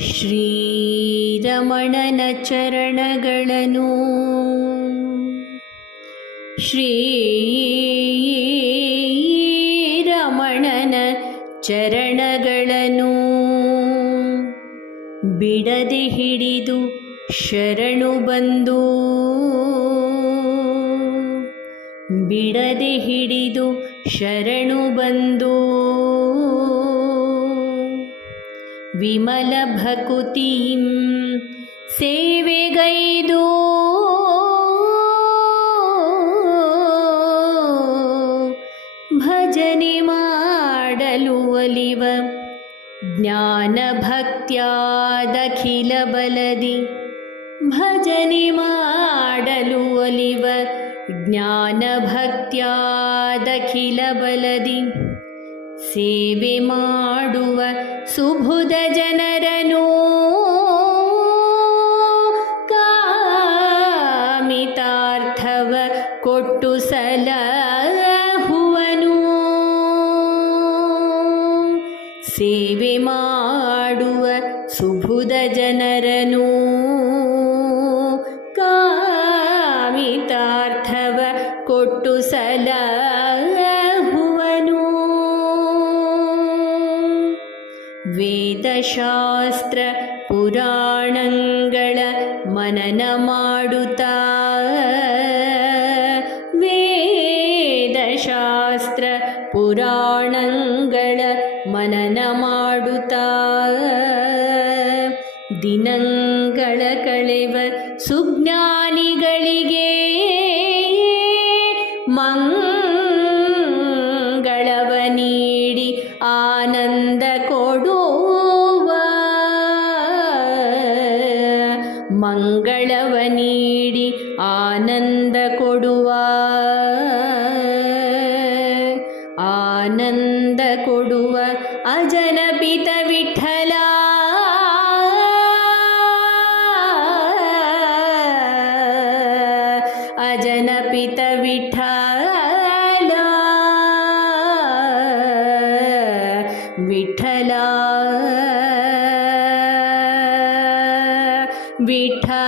ಶ್ರೀರಮಣನ ಚರಣಗಳನು ಶ್ರೀರಮಣನ ಚರಣಗಳನು ಬಿಡದೆ ಹಿಡಿದು ಶರಣು ಬಂದು. ಬಿಡದೆ ಹಿಡಿದು ಶರಣು ಬಂದು. विमलभकुतिं सेवे गैदो भजने माडलु अलिव ज्ञानभक्त्यादखिलबलदि। भजने माडलु अलिव ज्ञानभक्त्यादखिलबलदि। दखिल ಸೇವೆ ಮಾಡುವ ಸುಬುಧ ಜನರನು ಕಾಮಿತಾರ್ಥವ ಕೊಟ್ಟು ಸಲಹುವನು ಸೇವೆ ಮಾಡುವ ಸುಬುಧ ಜನರನು ಕಾಮಿತಾರ್ಥವ ಕೊಟ್ಟು ಸಲಹುವನು ವೇದಶಾಸ್ತ್ರ ಪುರಾಣಗಳ ಮನನ ಮಾಡುತ್ತಾ ವೇದಶಾಸ್ತ್ರ ಪುರಾಣಗಳ ಮನನ ಮಾಡುತ್ತಾ ದಿನಗಳ ಕಳೆವ ಸುಜ್ಞಾನಿಗಳಿಗೆ ಮಂಗಳವ ನೀಡಿ ಆನಂದ ಕೊಡುವ. ಆನಂದ ಕೊಡುವ ಅಜನಪಿತ ವಿಠಲ. ಅಜನಪಿತ ವಿಠಲ. ವಿಠಲ. विठा